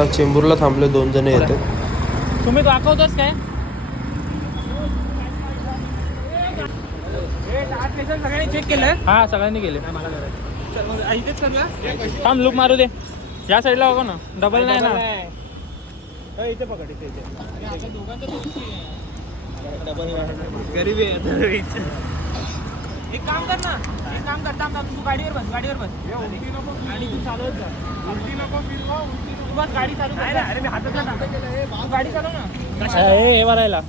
आता चेंबूरला थांबले, 2 जण येते. तुम्ही दाखवतोस काय? सगळ्यांनी चेक केलं? हा सगळ्यांनी केले. थांब लूक मारू दे. या साईडला बघा ना, डबल नाही ना. इथे पकड, इथे गरीबी आहे. एक काम कर ना, एक काम करता तू गाडीवर बस, गाडीवर बस आणि तू चालवत जा. तू बस गाडी चालू कर. अरे मी हातातला तू गाडी चालव ना. हे भरायला,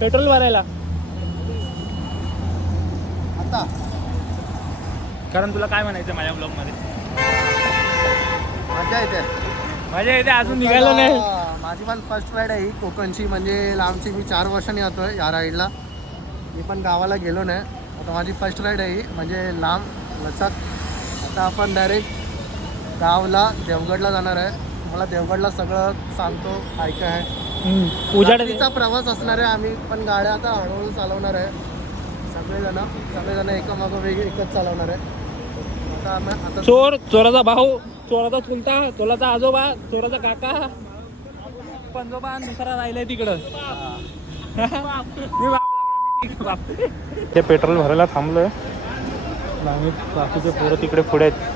पेट्रोल भरायला. आता कारण तुला काय म्हणायचं माझ्या ब्लॉग मध्ये? मजा येते अजून निघालं नाही. माझी पण फर्स्ट राईड आहे ही कोकणची, म्हणजे लांबची. मी 4 वर्षांनी येतोय या राईडला. मी पण गावाला गेलो नाही. आता माझी फर्स्ट राईड आहे ही, म्हणजे लांब लचक. आता आपण डायरेक्ट गावला देवगडला जाणार आहे. मला देवगडला सगळं सांगतो काय काय आहे. उजाडीचा प्रवास असणार आहे. आम्ही पण गाड्या आता हळूहळू चालवणार आहे. सगळेजण एकामागं वेगळे एकच चालवणार आहे. आता चोर, चोराचा भाऊ, चोराचा चुलता, चोराचा आजोबा, चोराचा काका, पंजोबा दुसरा राहिलाय तिकडं. ते पेट्रोल भरायला थांबलोय. आम्ही बाकीचे पोरं तिकडे पुढे आहेत.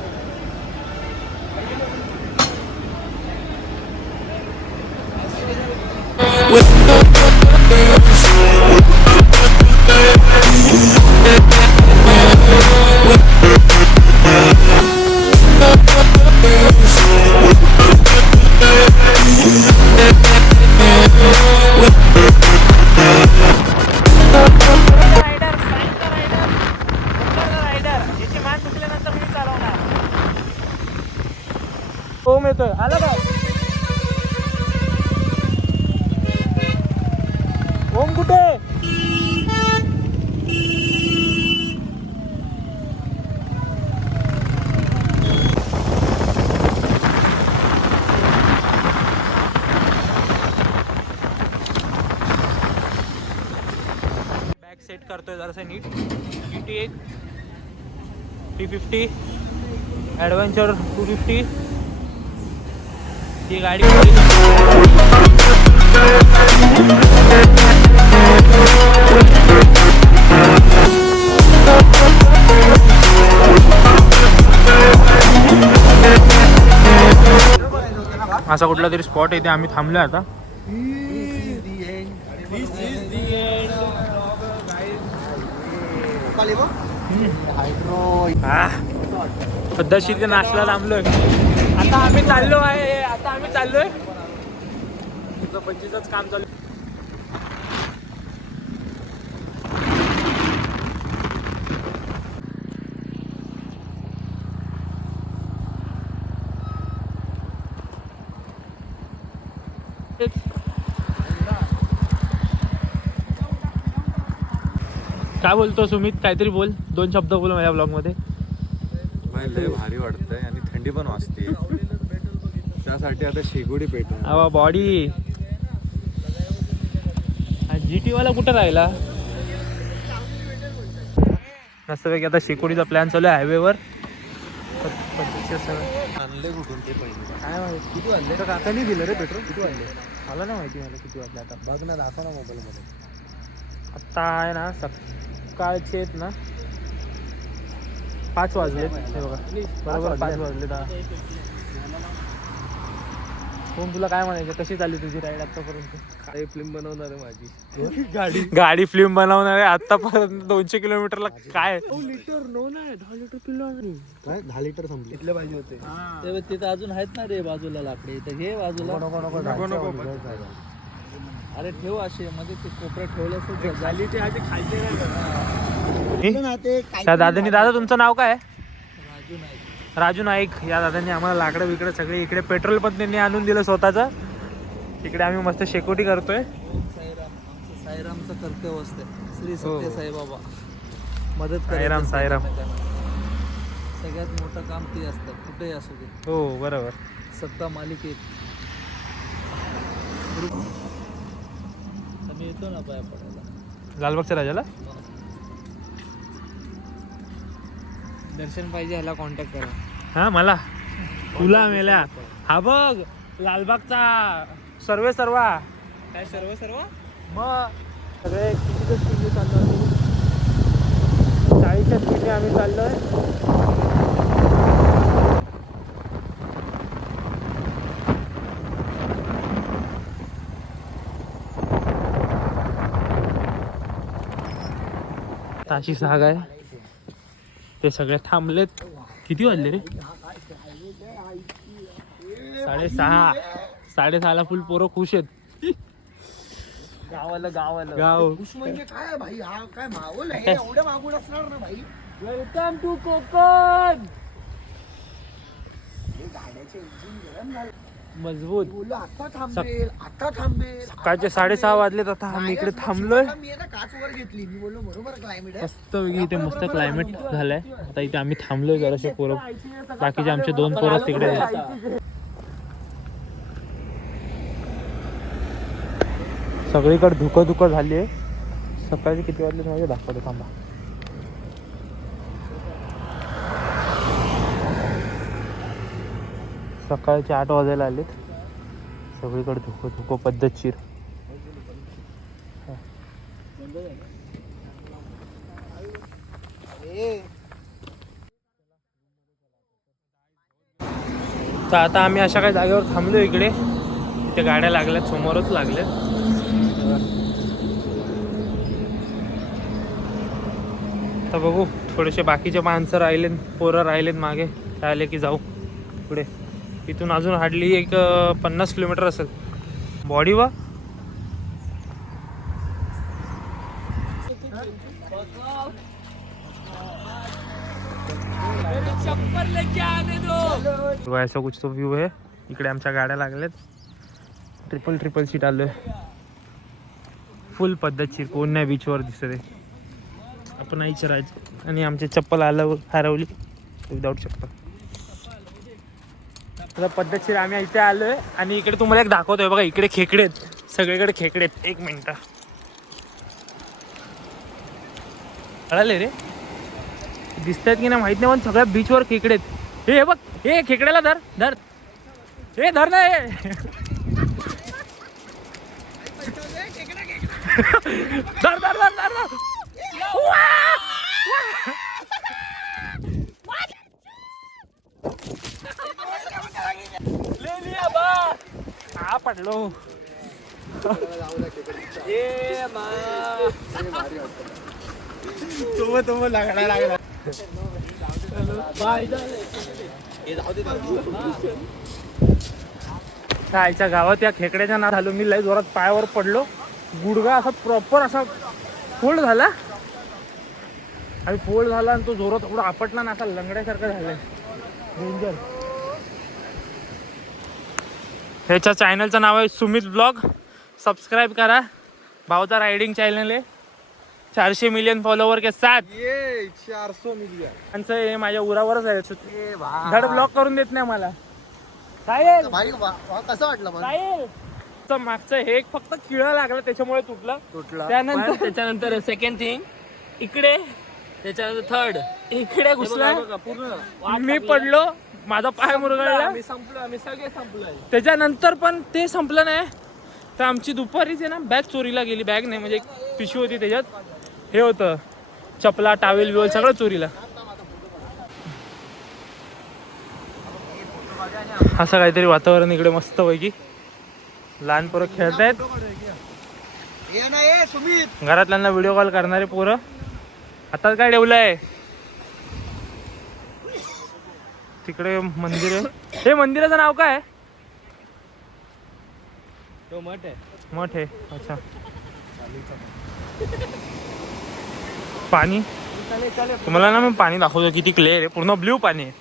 ओम येतोय, आला का ओम? कुठे? बॅग सेट करतोय जरासा नीट. GT 350 ॲडव्हेंचर 250 ही गाडी. असा कुठला तरी स्पॉट आहे, इथे आम्ही थांबलोय आता. पद्धतशीर नाश्ता थांबलोय. आता आम्ही चाललोय. तुझं पंचवीसच काम चालू. काय बोलतो सुमित? काहीतरी बोल, 2 शब्द बोल माझ्या ब्लॉग मध्ये. लय भारी वाटतंय आणि थंडी पण वाजते. त्यासाठी आता शेगुडी पेटवून बॉडी. GT वाला कुठं राहिला? मस्तपैकी आता शेकोडीचा प्लॅन चालू आहे हायवेवर. आणले कुठून ते पहिले काय माहिती किती वाजले? काकांनी दिलं रे पेट्रोल. किती वाजले? मला नाही माहिती मला किती वाजले. आता बघ ना, दाखव ना मोबाईलमध्ये. आत्ता आहे ना सकाळचे आहेत ना 5 वाजले. हे बघा बरोबर 5 वाजले. कोण तुला काय म्हणायचं? कशी चालली तुझी राईड आतापर्यंत? काय फिल्म बनवणार आहे माझी. गाडी फिल्म बनवणार आहे आतापर्यंत 200 किलोमीटरला. काय लिटर? 10 लिटर पिलो. काय 10 लिटर संपले? कितले पाहिजे होते? ते तिथं अजून आहेत ना रे बाजूला लाकडे. तर घे बाजूला. अरे ठेव असे मध्ये ते कोपऱ्यात ठेवलं झाली ते आधी खायचे. त्या दादानी, दादा तुमचं नाव काय? राजू नाईक. राजू नाईक. या दादांनी आम्हाला लाकडं बिकडं सगळे इकडे, पेट्रोल पण त्यांनी आणून दिलं स्वतःचं. इकडे आम्ही मस्त शेकोटी करतोय. आमचं साईरामचं कर्तव्य असतं. श्री सत्य साईबाबा मदत साईराम साईराम. सगळ्यात मोठं काम ते असतं कुठेही असू दे. हो बरोबर. सत्ता मालिकेत आम्ही येतो ना पाया पडायला. लालबागच्या राजाला दर्शन पाहिजे ह्याला कॉन्टॅक्ट करा. हा मला तुला मेल्या. हा बघ लालबागचा सर्वा काय सर्व मग सगळे कितीच्या स्पीडने चाललो आम्ही 40च्या स्पीडने आम्ही चाललोय. ताशी 6 आहे ते सगळे थांबलेत. किती वाजले रे? 6:30 फुल पोरं खुश आहेत. गाव म्हणजे काय भाई, हा काय माहोल आहे, एवढं मागून असणार ना भाई. Welcome to Konkan. गाड्याचे इंजिन गरम झालं. मजबूत. बोललो आता थांबेल. सकाळचे 6:30 वाजलेत. आता आम्ही इकडे थांबलोय. मी ना काच वर घेतली. मी बोललो बरोबर क्लायमेट आहे. मस्त वेगळी इथे मस्त क्लायमेट झालंय. आता इथे आम्ही थांबलोय जराशे पोरं. बाकीचे आमचे 2 पोरं तिकडे आहेत. सगळीकडे धुकं झाली आहे. सकाळचे किती वाजले माझे दाखवतो थांबा. सकाळचे 8 वाजायला आलेत. सगळीकडे धुकं पद्धतशीर. तर आता आम्ही अशा काही जागेवर थांबलो. इकडे इथे गाड्या लागल्यात, समोरच लागल्यात. तर बघू, थोडेसे बाकीचे माणसं राहिलेत, पोरं राहिलेत मागे. राहिले की जाऊ पुढे. इथून अजून हार्डली एक 50 किलोमीटर असेल. बॉडी वा ऐसा कुछ तो व्यू आहे. इकडे आमच्या गाड्या लागल्यात. ट्रिपल सीट आलोय. फुल पद्धतशीर. कोण नाही बीचवर दिसत आहे. आपण नाहीच राहायचं. आणि आमचे चप्पल हरवली. विदाऊट चप्पल. आता पद्धतशीर आम्ही इथे आलोय. आणि इकडे तुम्हाला एक दाखवतोय बघा. इकडे खेकडे आहेत. सगळीकडे खेकडे आहेत. 1 मिनिट. कळाले रे? दिसत आहेत की नाही माहित नाही, पण सगळ्या बीचवर खेकडे आहेत. हे बघ, हे खेकड्याला धर. हे धर ना. धर. ले लिया बा. हा पडलो. तो लागला. आईच्या गावात या खेकड्याच्या नाद झालो. मी लय जोरात पायावर पडलो. गुडघा असा प्रॉपर असा फोल्ड झाला. आणि फोल्ड झाला आणि तो जोरात थोडा आपटला ना, असा लंगड्यासारखं झालंय. डेंजर. ह्याच्या चॅनलचं नाव आहे सुमित ब्लॉग. सबस्क्राईब करा. भाऊचा रायडिंग चॅनल आहे. 400 मिलियन फॉलोवर के साथ. 400 मिलियन. त्यांचं हे माझ्या उरावरच आहे. धड ब्लॉक करून देत नाही मला. काय भाई कसं वाटलं मग? काय मागचं हे एक फक्त किळा लागला, त्याच्यामुळे तुटला. त्याच्यानंतर सेकंड थिंग इकडे. त्याच्यानंतर थर्ड इकडे घुसला. मी पडलो. माझा पाय मुरगळला. आम्ही सगळे संपलोय. त्याच्यानंतर पण ते संपलं नाही. तर आमची दुपारीच आहे ना बॅग चोरीला गेली. बॅग नाही म्हणजे एक पिशवी होती. त्याच्यात हे होतं चपला, टावेल बिवेल सगळं चोरीला. असं काहीतरी वातावरण इकडे मस्त पैकी. लहान पोरं खेळतायत. घरातल्यांना व्हिडिओ कॉल करणारे पोरं. आता काय ठेवलंय तिकडे मंदिर आहे. हे मंदिराचं नाव काय? तो मठ आहे. अच्छा. पाणी तुम्हाला ना मी पाणी दाखवतो. किती क्लिअर आहे. पूर्ण ब्ल्यू पाणी आहे.